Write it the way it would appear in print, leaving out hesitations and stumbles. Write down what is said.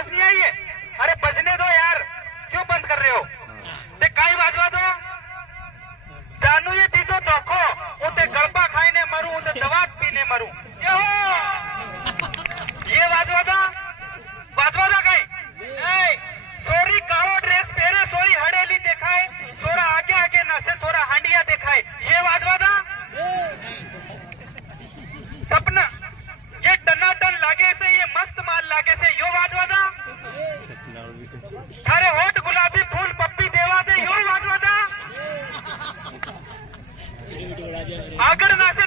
आवाज नहीं आई है? अरे बजने दो यार, क्यों बंद कर रहे हो? ते काई वाजवा दो। जानू ये दीदो धोखो, उते गळपा खाईने मरू, उते दवा पीने मरू। ये वाजवा दा काई? सोरी काळो ड्रेस पहरे, सोरी हड़ेली देखाय, सोरा आगे आगे नासे, सोरा हांडिया देखाय। ये वाजवा दा सपना ये टनाटन लागे से, ये मस्त माल लागे से, यो वाजवा दा। थारे होठ गुलाबी फूल पप्पी देवा दे, यो वाजवा दा। आगर नासे